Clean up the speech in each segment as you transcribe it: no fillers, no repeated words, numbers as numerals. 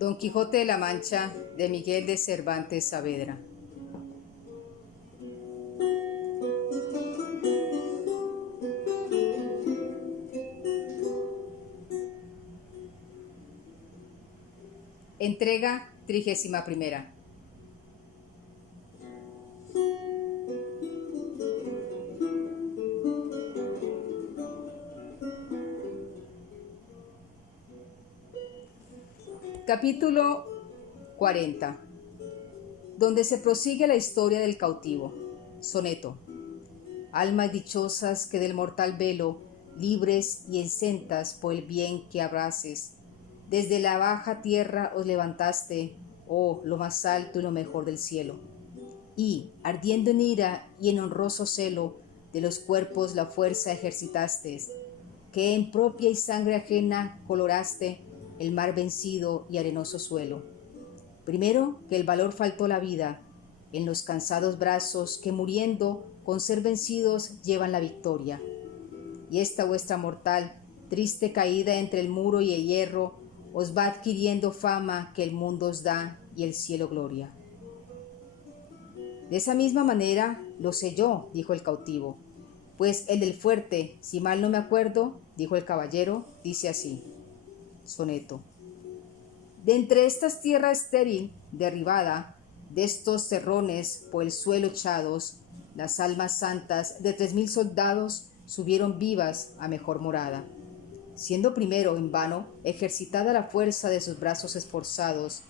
Don Quijote de la Mancha de Miguel de Cervantes Saavedra. Entrega 31. Capítulo 40, donde se prosigue la historia del cautivo. Soneto. Almas dichosas que del mortal velo, libres y encentas por el bien que abraces, desde la baja tierra os levantaste, oh lo más alto y lo mejor del cielo, y, ardiendo en ira y en honroso celo, de los cuerpos la fuerza ejercitaste, que en propia y sangre ajena coloraste el mar vencido y arenoso suelo. Primero que el valor faltó la vida, en los cansados brazos que muriendo con ser vencidos llevan la victoria. Y esta vuestra mortal, triste caída entre el muro y el hierro, os va adquiriendo fama que el mundo os da y el cielo gloria. De esa misma manera lo sé yo, dijo el cautivo, pues el del fuerte, si mal no me acuerdo, dijo el caballero, dice así. Soneto. De entre estas tierras estéril, derribada, de estos terrones por el suelo echados, las almas santas de 3000 soldados subieron vivas a mejor morada, siendo primero en vano ejercitada la fuerza de sus brazos esforzados,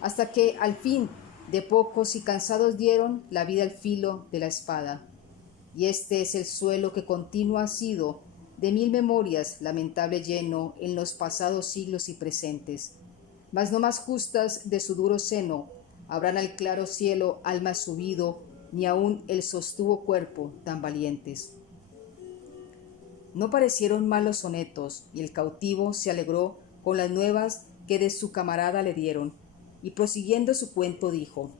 hasta que al fin de pocos y cansados dieron la vida al filo de la espada. Y este es el suelo que continuo ha sido de 1000 memorias lamentable lleno en los pasados siglos y presentes, mas no más justas de su duro seno habrán al claro cielo almas subido, ni aun el sostuvo cuerpo tan valientes. No parecieron malos sonetos, y el cautivo se alegró con las nuevas que de su camarada le dieron, y prosiguiendo su cuento dijo: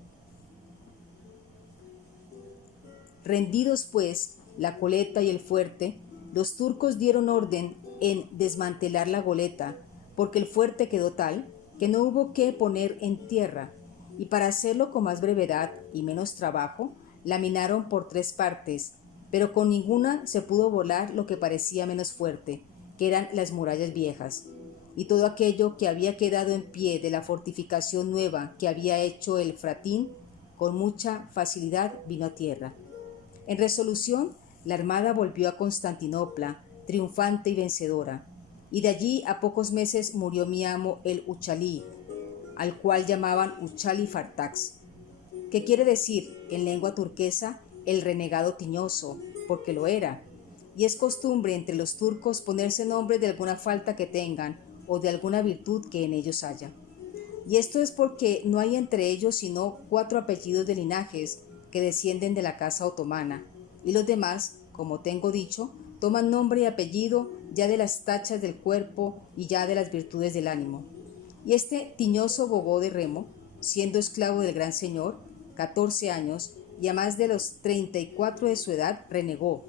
rendidos pues la coleta y el fuerte, los turcos dieron orden en desmantelar la goleta, porque el fuerte quedó tal que no hubo que poner en tierra, y para hacerlo con más brevedad y menos trabajo, la minaron por 3 partes, pero con ninguna se pudo volar lo que parecía menos fuerte, que eran las murallas viejas, y todo aquello que había quedado en pie de la fortificación nueva que había hecho el Fratín, con mucha facilidad vino a tierra. En resolución, la armada volvió a Constantinopla, triunfante y vencedora, y de allí a pocos meses murió mi amo el Uchalí, al cual llamaban Uchali Fartax, que quiere decir en lengua turquesa el renegado tiñoso, porque lo era, y es costumbre entre los turcos ponerse nombre de alguna falta que tengan o de alguna virtud que en ellos haya. Y esto es porque no hay entre ellos sino 4 apellidos de linajes que descienden de la casa otomana, y los demás, como tengo dicho, toman nombre y apellido ya de las tachas del cuerpo y ya de las virtudes del ánimo. Y este tiñoso bobó de Remo, siendo esclavo del gran señor, 14 años, y a más de los 34 de su edad renegó,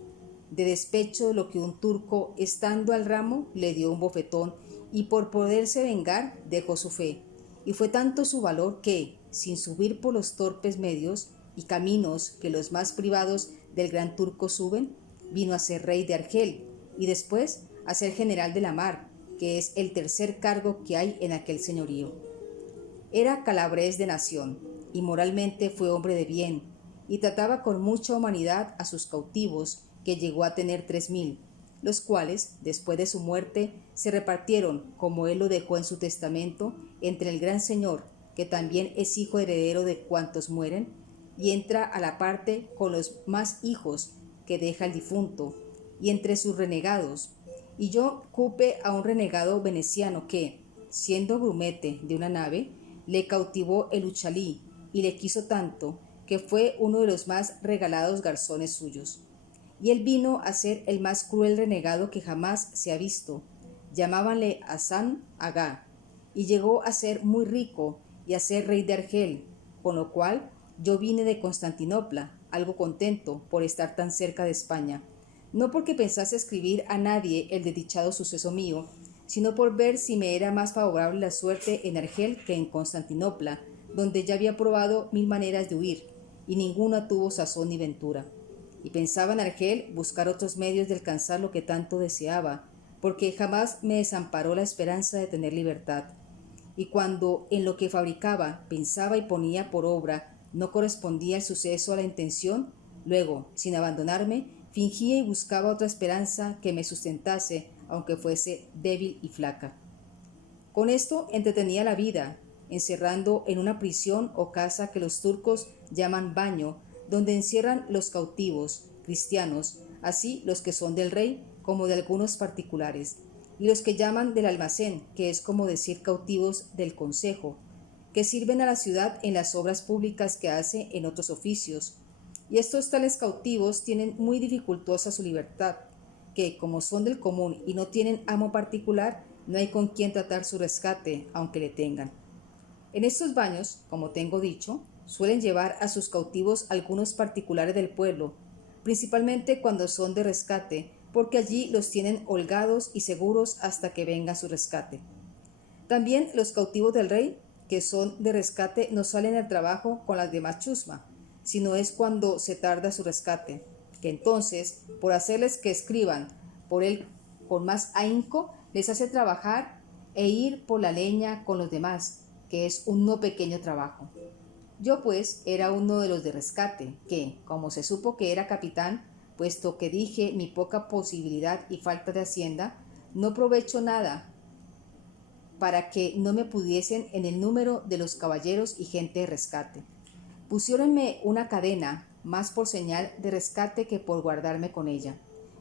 de despecho de lo que un turco, estando al ramo, le dio un bofetón, y por poderse vengar dejó su fe, y fue tanto su valor que, sin subir por los torpes medios y caminos que los más privados del gran turco suben, vino a ser rey de Argel, y después a ser general de la mar, que es el tercer cargo que hay en aquel señorío. Era calabrés de nación, y moralmente fue hombre de bien, y trataba con mucha humanidad a sus cautivos, que llegó a tener 3000, los cuales, después de su muerte, se repartieron, como él lo dejó en su testamento, entre el gran señor, que también es hijo heredero de cuantos mueren, y entra a la parte con los más hijos que deja el difunto, y entre sus renegados. Y yo cupe a un renegado veneciano que, siendo grumete de una nave, le cautivó el Uchalí, y le quiso tanto, que fue uno de los más regalados garzones suyos. Y él vino a ser el más cruel renegado que jamás se ha visto. Llamábanle Hassan Agá, y llegó a ser muy rico y a ser rey de Argel, con lo cual yo vine de Constantinopla, algo contento por estar tan cerca de España, no porque pensase escribir a nadie el desdichado suceso mío, sino por ver si me era más favorable la suerte en Argel que en Constantinopla, donde ya había probado 1000 maneras de huir, y ninguna tuvo sazón ni ventura. Y pensaba en Argel buscar otros medios de alcanzar lo que tanto deseaba, porque jamás me desamparó la esperanza de tener libertad. Y cuando en lo que fabricaba, pensaba y ponía por obra, no correspondía el suceso a la intención, luego, sin abandonarme, fingía y buscaba otra esperanza que me sustentase, aunque fuese débil y flaca. Con esto entretenía la vida, encerrando en una prisión o casa que los turcos llaman baño, donde encierran los cautivos, cristianos, así los que son del rey como de algunos particulares, y los que llaman del almacén, que es como decir cautivos del consejo, que sirven a la ciudad en las obras públicas que hace en otros oficios. Y estos tales cautivos tienen muy dificultosa su libertad, que, como son del común y no tienen amo particular, no hay con quien tratar su rescate, aunque le tengan. En estos baños, como tengo dicho, suelen llevar a sus cautivos algunos particulares del pueblo, principalmente cuando son de rescate, porque allí los tienen holgados y seguros hasta que venga su rescate. También los cautivos del rey, que son de rescate, no salen al trabajo con las demás chusma, sino es cuando se tarda su rescate, que entonces, por hacerles que escriban por él con más ahínco, les hace trabajar e ir por la leña con los demás, que es un no pequeño trabajo. Yo pues era uno de los de rescate, que, como se supo que era capitán, puesto que dije mi poca posibilidad y falta de hacienda, no provecho nada para que no me pudiesen en el número de los caballeros y gente de rescate. Pusiéronme una cadena, más por señal de rescate que por guardarme con ella.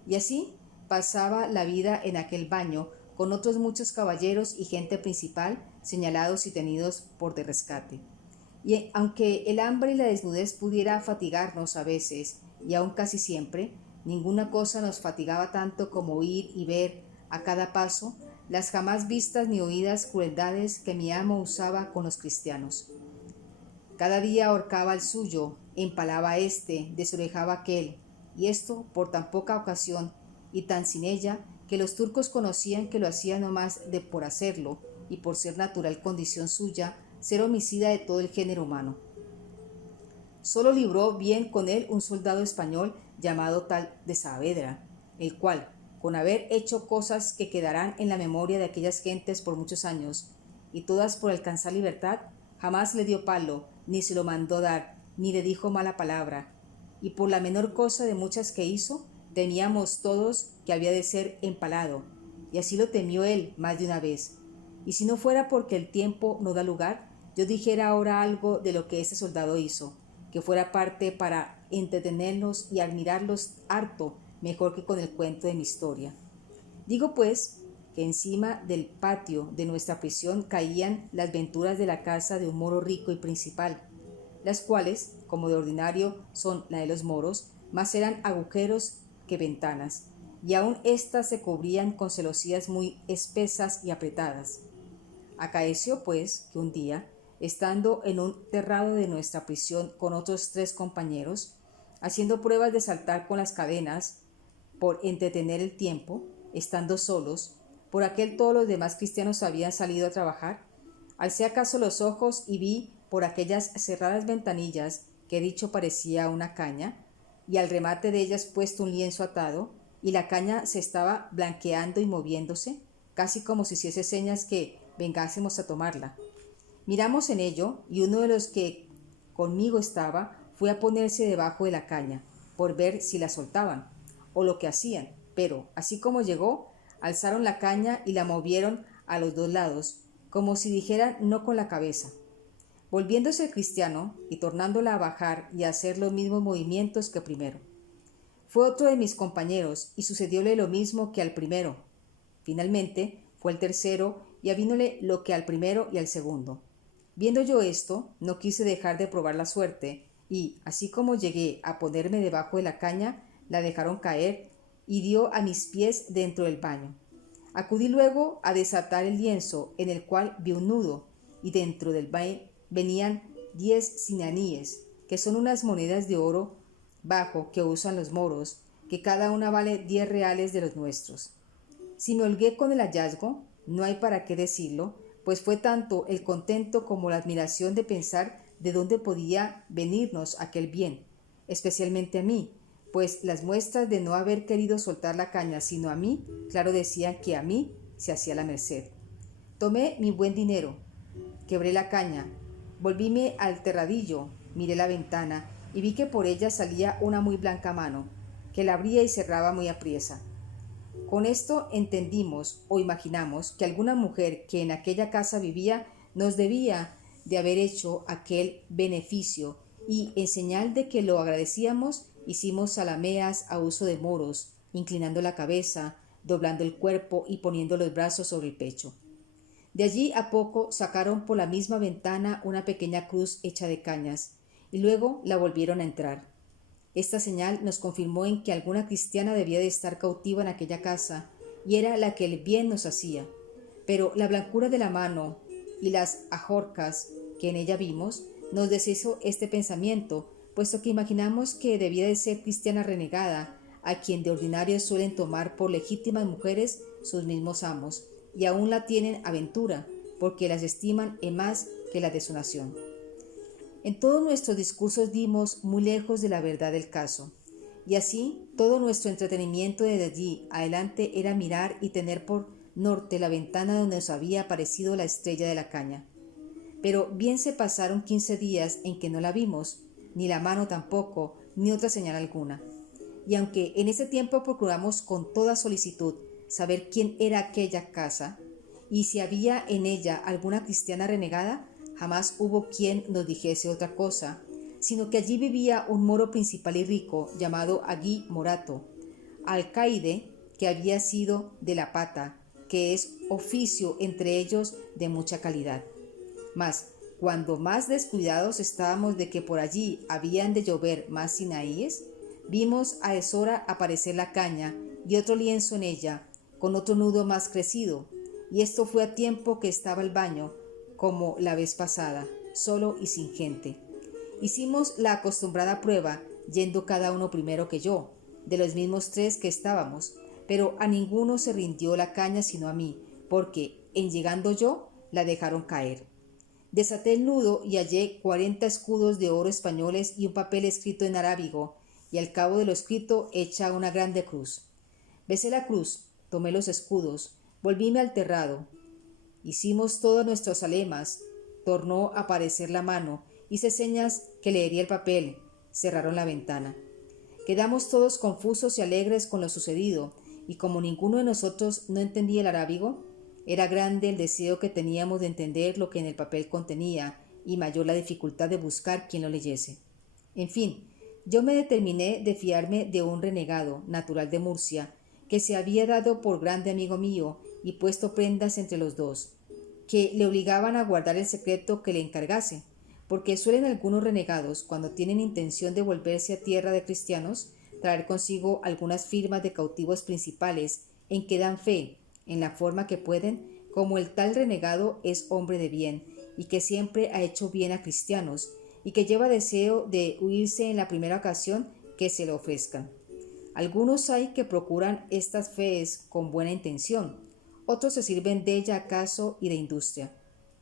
Y así pasaba la vida en aquel baño, con otros muchos caballeros y gente principal, señalados y tenidos por de rescate. Y aunque el hambre y la desnudez pudiera fatigarnos a veces, y aun casi siempre, ninguna cosa nos fatigaba tanto como oír y ver a cada paso las jamás vistas ni oídas crueldades que mi amo usaba con los cristianos. Cada día ahorcaba al suyo, empalaba a éste, desorejaba a aquel, y esto por tan poca ocasión y tan sin ella, que los turcos conocían que lo hacía no más de por hacerlo, y por ser natural condición suya, ser homicida de todo el género humano. Solo libró bien con él un soldado español llamado tal de Saavedra, el cual, con haber hecho cosas que quedarán en la memoria de aquellas gentes por muchos años, y todas por alcanzar libertad, jamás le dio palo, ni se lo mandó dar, ni le dijo mala palabra, y por la menor cosa de muchas que hizo, temíamos todos que había de ser empalado, y así lo temió él más de una vez. Y si no fuera porque el tiempo no da lugar, yo dijera ahora algo de lo que ese soldado hizo, que fuera parte para entretenerlos y admirarlos harto, mejor que con el cuento de mi historia. Digo pues que encima del patio de nuestra prisión caían las venturas de la casa de un moro rico y principal, las cuales, como de ordinario son la de los moros, más eran agujeros que ventanas, y aun éstas se cubrían con celosías muy espesas y apretadas. Acaeció, pues, que un día, estando en un terrado de nuestra prisión con otros 3 compañeros, haciendo pruebas de saltar con las cadenas, por entretener el tiempo, estando solos, por aquel todos los demás cristianos habían salido a trabajar, alcé acaso los ojos y vi por aquellas cerradas ventanillas que dicho parecía una caña, y al remate de ellas puesto un lienzo atado, y la caña se estaba blanqueando y moviéndose, casi como si hiciese señas que vengásemos a tomarla. Miramos en ello, y uno de los que conmigo estaba fue a ponerse debajo de la caña, por ver si la soltaban, o lo que hacían, pero, así como llegó, alzaron la caña y la movieron a los 2 lados, como si dijeran no con la cabeza. Volviéndose el cristiano y tornándola a bajar y a hacer los mismos movimientos que primero. Fue otro de mis compañeros y sucedióle lo mismo que al primero. Finalmente fue el tercero y avínole lo que al primero y al segundo. Viendo yo esto, no quise dejar de probar la suerte, y, así como llegué a ponerme debajo de la caña, la dejaron caer y dio a mis pies dentro del baño. Acudí luego a desatar el lienzo, en el cual vi un nudo, y dentro del baño venían 10 sinaníes, que son unas monedas de oro bajo que usan los moros, que cada una vale 10 reales de los nuestros. Si me holgué con el hallazgo, No hay para qué decirlo, pues fue tanto el contento como la admiración de pensar de dónde podía venirnos aquel bien, especialmente a mí, pues las muestras de no haber querido soltar la caña sino a mí, claro decían que a mí se hacía la merced. Tomé mi buen dinero, quebré la caña, volvíme al terradillo, miré la ventana y vi que por ella salía una muy blanca mano, que la abría y cerraba muy apriesa. Con esto entendimos o imaginamos que alguna mujer que en aquella casa vivía nos debía de haber hecho aquel beneficio y en señal de que lo agradecíamos hicimos salameas a uso de moros, inclinando la cabeza, doblando el cuerpo y poniendo los brazos sobre el pecho. De allí a poco sacaron por la misma ventana una pequeña cruz hecha de cañas y luego la volvieron a entrar. Esta señal nos confirmó en que alguna cristiana debía de estar cautiva en aquella casa, y era la que el bien nos hacía. Pero la blancura de la mano y las ajorcas que en ella vimos nos deshizo este pensamiento, puesto que imaginamos que debía de ser cristiana renegada, a quien de ordinario suelen tomar por legítimas mujeres sus mismos amos, y aún la tienen a ventura, porque las estiman en más que la de su nación. En todos nuestros discursos dimos muy lejos de la verdad del caso, y así todo nuestro entretenimiento desde allí adelante era mirar y tener por norte la ventana donde nos había aparecido la estrella de la caña. Pero bien se pasaron 15 días en que no la vimos, ni la mano tampoco, ni otra señal alguna. Y aunque en ese tiempo procuramos con toda solicitud saber quién era aquella casa, y si había en ella alguna cristiana renegada, jamás hubo quien nos dijese otra cosa, sino que allí vivía un moro principal y rico llamado Agui Morato, alcaide que había sido de la pata, que es oficio entre ellos de mucha calidad. Mas, cuando más descuidados estábamos de que por allí habían de llover más sinaíes, vimos a deshora aparecer la caña y otro lienzo en ella, con otro nudo más crecido, y esto fue a tiempo que estaba el baño, como la vez pasada, solo y sin gente. Hicimos la acostumbrada prueba, yendo cada uno primero que yo, de los mismos 3 que estábamos, pero a ninguno se rindió la caña sino a mí, porque, en llegando yo, la dejaron caer. Desaté el nudo y hallé 40 escudos de oro españoles y un papel escrito en arábigo, y al cabo de lo escrito hecha una grande cruz. Besé la cruz, tomé los escudos, volvíme al terrado. Hicimos todos nuestros alemas, tornó a aparecer la mano, hice señas que leería el papel, cerraron la ventana. Quedamos todos confusos y alegres con lo sucedido, y como ninguno de nosotros no entendía el arábigo, era grande el deseo que teníamos de entender lo que en el papel contenía, y mayor la dificultad de buscar quien lo leyese. En fin, yo me determiné de fiarme de un renegado, natural de Murcia, que se había dado por grande amigo mío y puesto prendas entre los dos, que le obligaban a guardar el secreto que le encargase, porque suelen algunos renegados, cuando tienen intención de volverse a tierra de cristianos, traer consigo algunas firmas de cautivos principales en que dan fe, en la forma que pueden, como el tal renegado es hombre de bien, y que siempre ha hecho bien a cristianos, y que lleva deseo de huirse en la primera ocasión que se le ofrezcan. Algunos hay que procuran estas fees con buena intención, otros se sirven de ella acaso y de industria,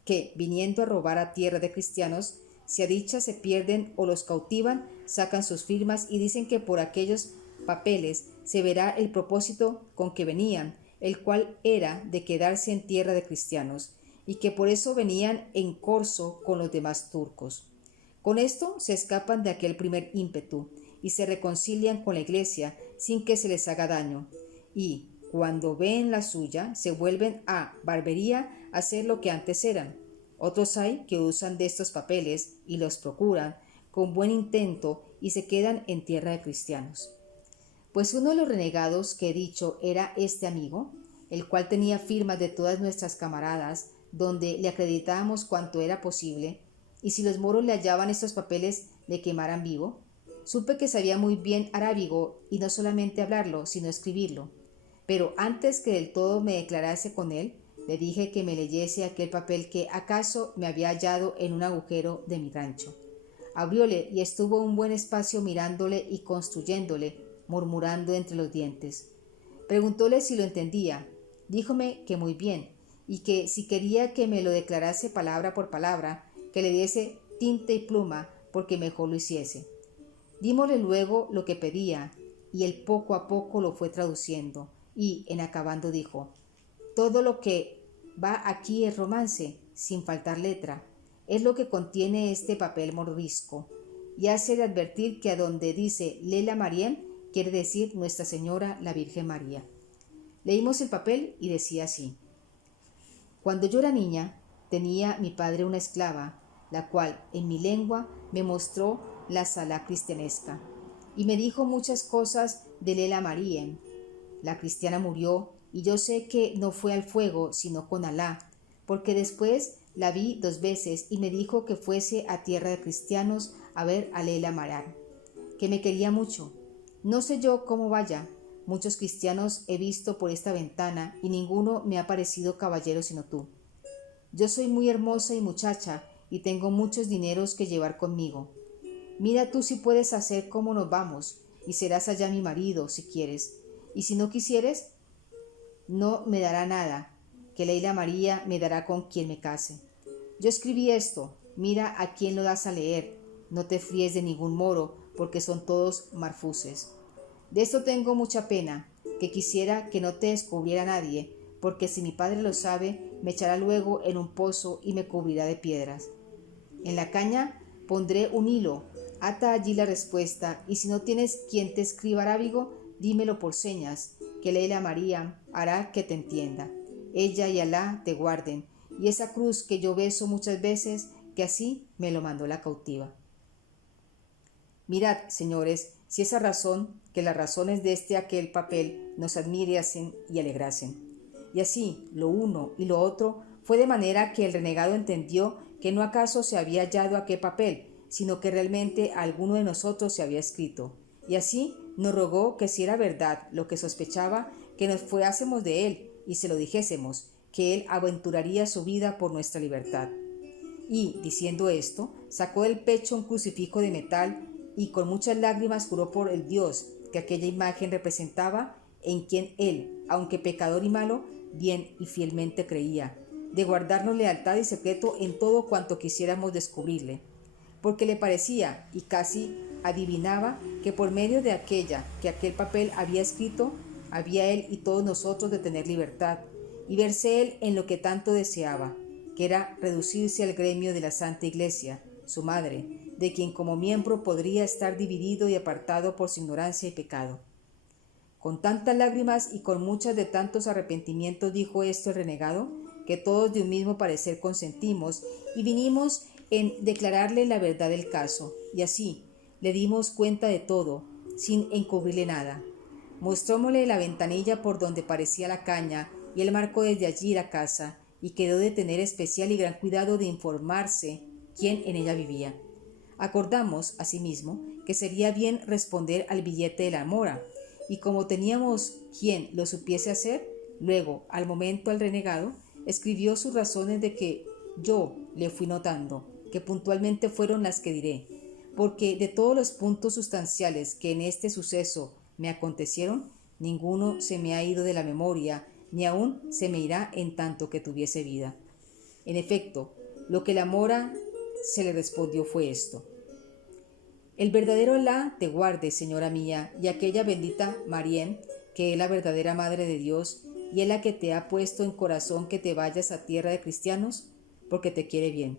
que, viniendo a robar a tierra de cristianos, si a dicha se pierden o los cautivan, sacan sus firmas y dicen que por aquellos papeles se verá el propósito con que venían, el cual era de quedarse en tierra de cristianos, y que por eso venían en corso con los demás turcos. Con esto se escapan de aquel primer ímpetu y se reconcilian con la Iglesia sin que se les haga daño, y, cuando ven la suya, se vuelven a barbería a hacer lo que antes eran. Otros hay que usan de estos papeles y los procuran con buen intento y se quedan en tierra de cristianos. Pues uno de los renegados que he dicho era este amigo, el cual tenía firmas de todas nuestras camaradas, donde le acreditábamos cuanto era posible, y si los moros le hallaban estos papeles le quemaran vivo. Supe que sabía muy bien arábigo, y no solamente hablarlo, sino escribirlo. Pero antes que del todo me declarase con él, le dije que me leyese aquel papel que acaso me había hallado en un agujero de mi rancho. Abrióle y estuvo un buen espacio mirándole y construyéndole, murmurando entre los dientes. Preguntóle si lo entendía. Díjome que muy bien, y que si quería que me lo declarase palabra por palabra, que le diese tinta y pluma, porque mejor lo hiciese. Dímosle luego lo que pedía, y él poco a poco lo fue traduciendo, y en acabando dijo: todo lo que va aquí es romance, sin faltar letra, es lo que contiene este papel morisco, y hace de advertir que a donde dice Lela Mariem quiere decir Nuestra Señora la Virgen María. Leímos el papel y decía así: cuando yo era niña, tenía mi padre una esclava, la cual en mi lengua me mostró la Salá cristianesca, y me dijo muchas cosas de Lela Mariem. La cristiana murió, y yo sé que no fue al fuego, sino con Alá, porque después la vi 2 veces y me dijo que fuese a tierra de cristianos a ver a Lela Mariem, que me quería mucho. No sé yo cómo vaya. Muchos cristianos he visto por esta ventana y ninguno me ha parecido caballero sino tú. Yo soy muy hermosa y muchacha y tengo muchos dineros que llevar conmigo. Mira tú si puedes hacer cómo nos vamos y serás allá mi marido si quieres, y si no quisieres, no me dará nada, que Lela María me dará con quien me case. Yo escribí esto, mira a quién lo das a leer, no te fíes de ningún moro, porque son todos marfuses. De esto tengo mucha pena, que quisiera que no te descubriera nadie, porque si mi padre lo sabe, me echará luego en un pozo y me cubrirá de piedras. En la caña pondré un hilo, ata allí la respuesta, y si no tienes quien te escriba arábigo, dímelo por señas, que Lela María hará que te entienda. Ella y Alá te guarden, y esa cruz que yo beso muchas veces, que así me lo mandó la cautiva. Mirad, señores, si esa razón, que las razones de aquel papel nos admirasen y alegrasen. Y así, lo uno y lo otro, fue de manera que el renegado entendió que no acaso se había hallado aquel papel, sino que realmente a alguno de nosotros se había escrito. Y así nos rogó que si era verdad lo que sospechaba, que nos fuésemos de él y se lo dijésemos, que él aventuraría su vida por nuestra libertad. Y, diciendo esto, sacó del pecho un crucifijo de metal y con muchas lágrimas juró por el Dios que aquella imagen representaba, en quien él, aunque pecador y malo, bien y fielmente creía, de guardarnos lealtad y secreto en todo cuanto quisiéramos descubrirle, porque le parecía y casi adivinaba que por medio de aquella que aquel papel había escrito, había él y todos nosotros de tener libertad y verse él en lo que tanto deseaba, que era reducirse al gremio de la Santa Iglesia, su madre, de quien como miembro podría estar dividido y apartado por su ignorancia y pecado. Con tantas lágrimas y con muchas de tantos arrepentimientos dijo esto el renegado, que todos de un mismo parecer consentimos y vinimos en declararle la verdad del caso, y así le dimos cuenta de todo, sin encubrirle nada. Mostrómosle la ventanilla por donde parecía la caña, y él marcó desde allí la casa, y quedó de tener especial y gran cuidado de informarse quién en ella vivía. Acordamos, asimismo, que sería bien responder al billete de la mora, y como teníamos quien lo supiese hacer, luego, al momento al renegado, escribió sus razones de que yo le fui notando, que puntualmente fueron las que diré, porque de todos los puntos sustanciales que en este suceso me acontecieron, ninguno se me ha ido de la memoria, ni aún se me irá en tanto que tuviese vida. En efecto, lo que la mora se le respondió fue esto: el verdadero Alá te guarde, señora mía, y aquella bendita Mariem, que es la verdadera Madre de Dios, y es la que te ha puesto en corazón que te vayas a tierra de cristianos, porque te quiere bien.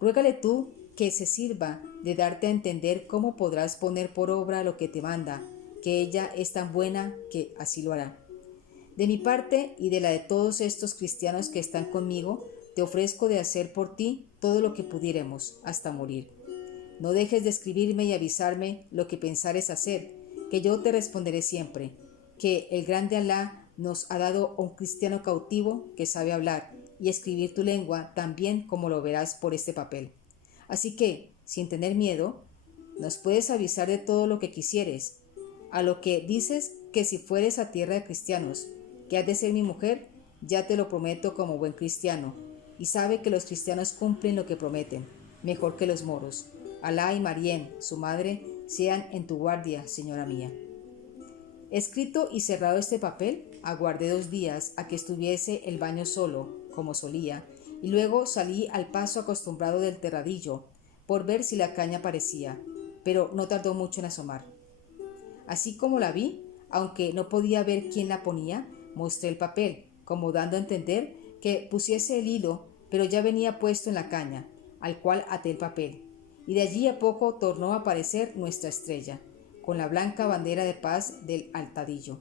Ruégale tú que se sirva de darte a entender cómo podrás poner por obra lo que te manda, que ella es tan buena que así lo hará. De mi parte y de la de todos estos cristianos que están conmigo, te ofrezco de hacer por ti todo lo que pudiéremos, hasta morir. No dejes de escribirme y avisarme lo que pensares hacer, que yo te responderé siempre, que el grande Alá nos ha dado un cristiano cautivo que sabe hablar y escribir tu lengua tan bien como lo verás por este papel. Así que, sin tener miedo, nos puedes avisar de todo lo que quisieres. A lo que dices que si fueres a tierra de cristianos, que has de ser mi mujer, ya te lo prometo como buen cristiano, y sabe que los cristianos cumplen lo que prometen, mejor que los moros. Alá y Mariem, su madre, sean en tu guardia, señora mía. Escrito y cerrado este papel, aguardé 2 días a que estuviese el baño solo, como solía, y luego salí al paso acostumbrado del terradillo, por ver si la caña aparecía, pero no tardó mucho en asomar. Así como la vi, aunque no podía ver quién la ponía, mostré el papel, como dando a entender que pusiese el hilo, pero ya venía puesto en la caña, al cual até el papel, y de allí a poco tornó a aparecer nuestra estrella, con la blanca bandera de paz del altadillo.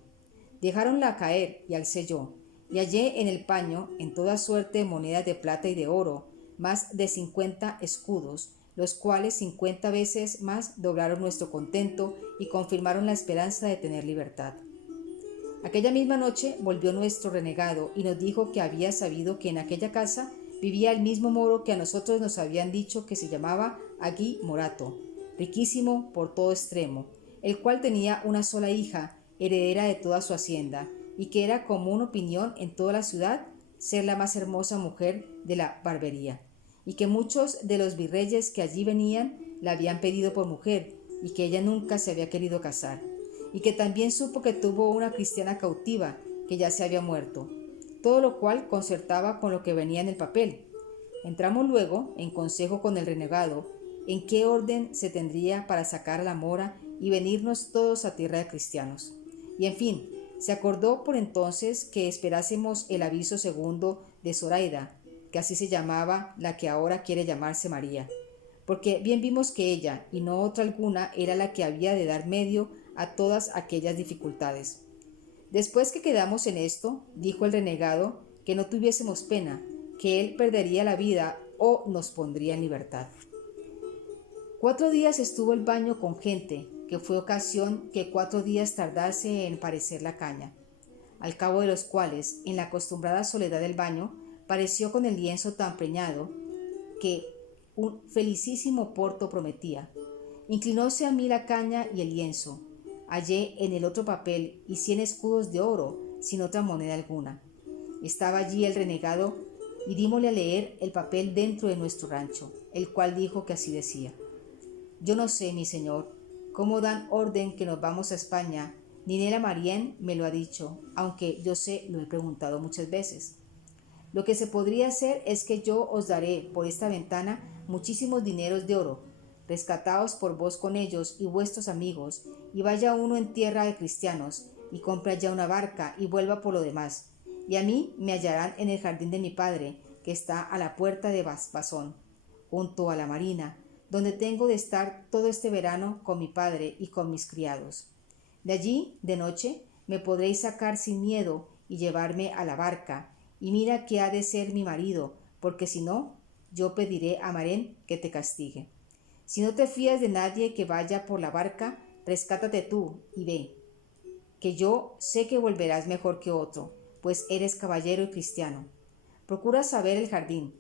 Dejáronla caer y alcé yo, y hallé en el paño, en toda suerte de monedas de plata y de oro, más de 50 escudos, los cuales 50 veces más doblaron nuestro contento y confirmaron la esperanza de tener libertad. Aquella misma noche volvió nuestro renegado y nos dijo que había sabido que en aquella casa vivía el mismo moro que a nosotros nos habían dicho que se llamaba Agui Morato, riquísimo por todo extremo, el cual tenía una sola hija, heredera de toda su hacienda, y que era común opinión en toda la ciudad ser la más hermosa mujer de la barbería, y que muchos de los virreyes que allí venían la habían pedido por mujer, y que ella nunca se había querido casar, y que también supo que tuvo una cristiana cautiva, que ya se había muerto, todo lo cual concertaba con lo que venía en el papel. Entramos luego en consejo con el renegado, en qué orden se tendría para sacar a la mora y venirnos todos a tierra de cristianos. Y en fin, se acordó por entonces que esperásemos el aviso segundo de Zoraida, que así se llamaba la que ahora quiere llamarse María, porque bien vimos que ella, y no otra alguna, era la que había de dar medio a todas aquellas dificultades. Después que quedamos en esto, dijo el renegado que no tuviésemos pena, que él perdería la vida o nos pondría en libertad. 4 días estuvo el baño con gente, que fue ocasión que 4 días tardase en parecer la caña, al cabo de los cuales, en la acostumbrada soledad del baño, pareció con el lienzo tan preñado que un felicísimo porto prometía. Inclinóse a mí la caña y el lienzo. Hallé en el otro papel y 100 escudos de oro, sin otra moneda alguna. Estaba allí el renegado y dímosle a leer el papel dentro de nuestro rancho, el cual dijo que así decía: yo no sé, mi señor, cómo dan orden que nos vamos a España, ni Nela Marién me lo ha dicho, aunque yo sé, lo he preguntado muchas veces. Lo que se podría hacer es que yo os daré por esta ventana muchísimos dineros de oro, rescataos por vos con ellos y vuestros amigos, y vaya uno en tierra de cristianos, y compre allá una barca, y vuelva por lo demás. Y a mí me hallarán en el jardín de mi padre, que está a la puerta de Basón, junto a la marina, donde tengo de estar todo este verano con mi padre y con mis criados. De allí, de noche, me podréis sacar sin miedo y llevarme a la barca, y mira que ha de ser mi marido, porque si no, yo pediré a Marén que te castigue. Si no te fías de nadie que vaya por la barca, rescátate tú y ve, que yo sé que volverás mejor que otro, pues eres caballero y cristiano. Procura saber el jardín,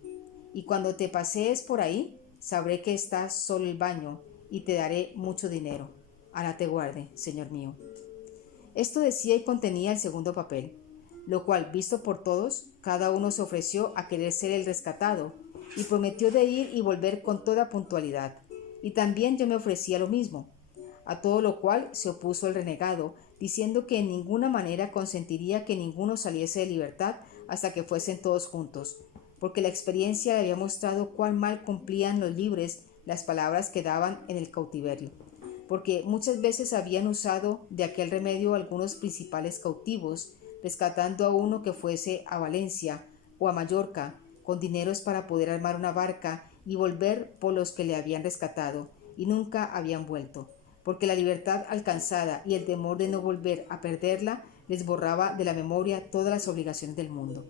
y cuando te pasees por ahí, sabré que está solo el baño, y te daré mucho dinero. Alá te guarde, señor mío. Esto decía y contenía el segundo papel, lo cual, visto por todos, cada uno se ofreció a querer ser el rescatado, y prometió de ir y volver con toda puntualidad, y también yo me ofrecía lo mismo, a todo lo cual se opuso el renegado, diciendo que en ninguna manera consentiría que ninguno saliese de libertad hasta que fuesen todos juntos, porque la experiencia le había mostrado cuán mal cumplían los libres las palabras que daban en el cautiverio, porque muchas veces habían usado de aquel remedio algunos principales cautivos, rescatando a uno que fuese a Valencia o a Mallorca, con dineros para poder armar una barca y volver por los que le habían rescatado, y nunca habían vuelto, porque la libertad alcanzada y el temor de no volver a perderla les borraba de la memoria todas las obligaciones del mundo.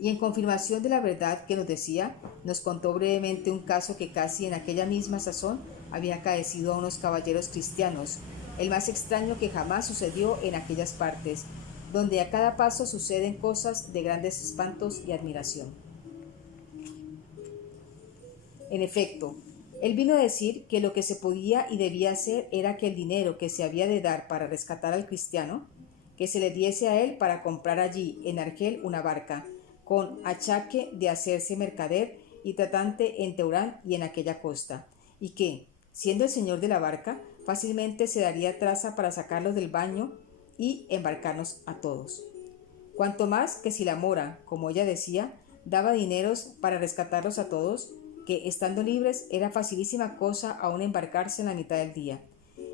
Y en confirmación de la verdad que nos decía, nos contó brevemente un caso que casi en aquella misma sazón había acaecido a unos caballeros cristianos, el más extraño que jamás sucedió en aquellas partes, donde a cada paso suceden cosas de grandes espantos y admiración. En efecto, él vino a decir que lo que se podía y debía hacer era que el dinero que se había de dar para rescatar al cristiano, que se le diese a él para comprar allí en Argel una barca, con achaque de hacerse mercader y tratante en Teurán y en aquella costa, y que, siendo el señor de la barca, fácilmente se daría traza para sacarlos del baño y embarcarnos a todos. cuanto más que si la mora, como ella decía, daba dineros para rescatarlos a todos, que estando libres era facilísima cosa aún embarcarse en la mitad del día,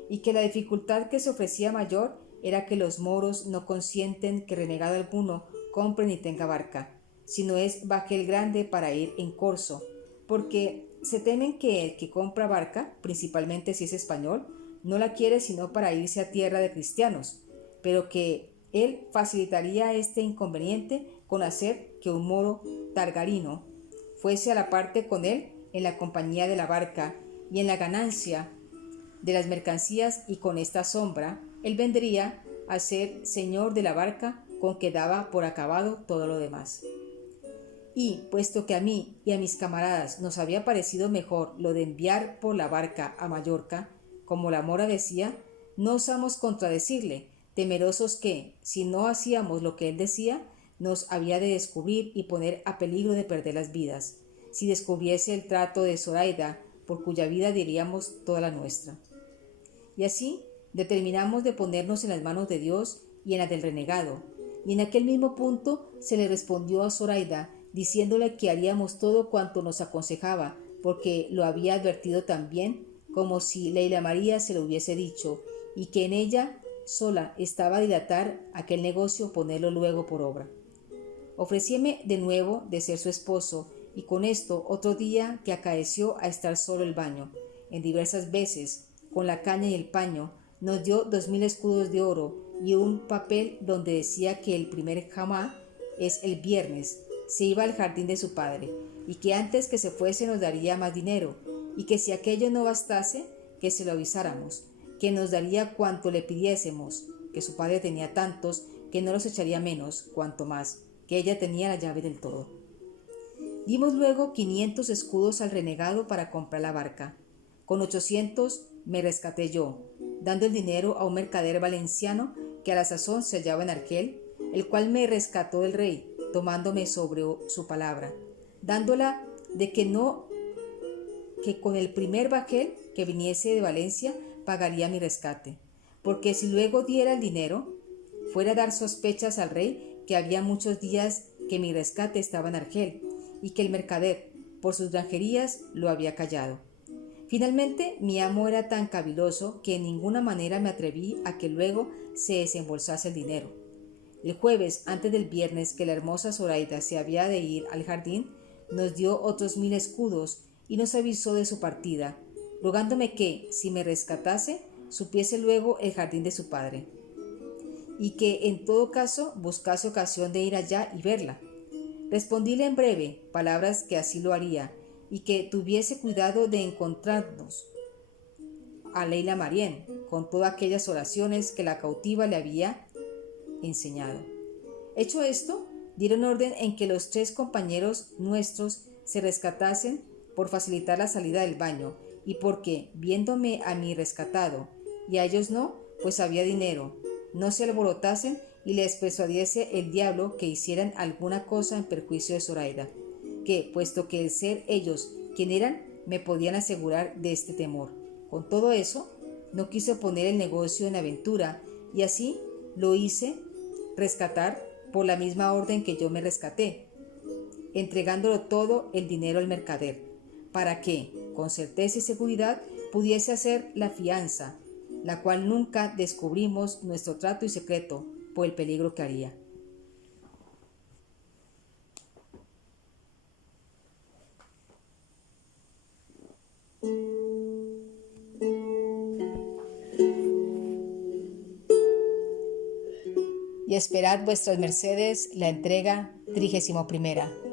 y que la dificultad que se ofrecía mayor era que los moros no consienten que renegado alguno compre ni tenga barca, sino es bajel grande para ir en corso, porque se temen que el que compra barca, principalmente si es español, no la quiere sino para irse a tierra de cristianos, pero que él facilitaría este inconveniente con hacer que un moro targarino fuese a la parte con él en la compañía de la barca y en la ganancia de las mercancías, y con esta sombra él vendría a ser señor de la barca con que daba por acabado todo lo demás. Y, puesto que a mí y a mis camaradas nos había parecido mejor lo de enviar por la barca a Mallorca, como la mora decía, no osamos contradecirle, temerosos que, si no hacíamos lo que él decía, nos había de descubrir y poner a peligro de perder las vidas, si descubriese el trato de Zoraida, por cuya vida diríamos toda la nuestra. Y así determinamos de ponernos en las manos de Dios y en las del renegado, y en aquel mismo punto se le respondió a Zoraida, diciéndole que haríamos todo cuanto nos aconsejaba, porque lo había advertido también, como si Leila María se lo hubiese dicho, y que en ella sola estaba a dilatar aquel negocio, ponerlo luego por obra. Ofrecíeme de nuevo de ser su esposo, y con esto otro día que acaeció a estar solo el baño, en diversas veces, con la caña y el paño, nos dio 2000 escudos de oro y un papel donde decía que el primer jamá es el viernes, se iba al jardín de su padre, y que antes que se fuese nos daría más dinero, y que si aquello no bastase, que se lo avisáramos, que nos daría cuanto le pidiésemos, que su padre tenía tantos, que no los echaría menos, cuanto más, que ella tenía la llave del todo. Dimos luego 500 escudos al renegado para comprar la barca. Con 800 me rescaté yo, dando el dinero a un mercader valenciano que a la sazón se hallaba en Argel, el cual me rescató del rey, tomándome sobre su palabra, dándola de que con el primer bajel que viniese de Valencia pagaría mi rescate, porque si luego diera el dinero, fuera a dar sospechas al rey que había muchos días que mi rescate estaba en Argel, y que el mercader, por sus granjerías, lo había callado. Finalmente, mi amo era tan caviloso que en ninguna manera me atreví a que luego se desembolsase el dinero. El jueves, antes del viernes que la hermosa Zoraida se había de ir al jardín, nos dio otros 1000 escudos y nos avisó de su partida, rogándome que, si me rescatase, supiese luego el jardín de su padre, y que en todo caso buscase ocasión de ir allá y verla. Respondíle en breve palabras que así lo haría, y que tuviese cuidado de encontrarnos a Leila Marién, con todas aquellas oraciones que la cautiva le había enseñado. Hecho esto, dieron orden en que los 3 compañeros nuestros se rescatasen por facilitar la salida del baño, y porque, viéndome a mí rescatado, y a ellos no, pues había dinero, no se alborotasen y les persuadiese el diablo que hicieran alguna cosa en perjuicio de Zoraida, que, puesto que el ser ellos quien eran, me podían asegurar de este temor. Con todo eso, no quise poner el negocio en aventura, y así lo hice rescatar por la misma orden que yo me rescaté, entregándolo todo el dinero al mercader, para que, con certeza y seguridad, pudiese hacer la fianza, la cual nunca descubrimos nuestro trato y secreto por el peligro que haría. Y esperad vuestras mercedes la entrega 31.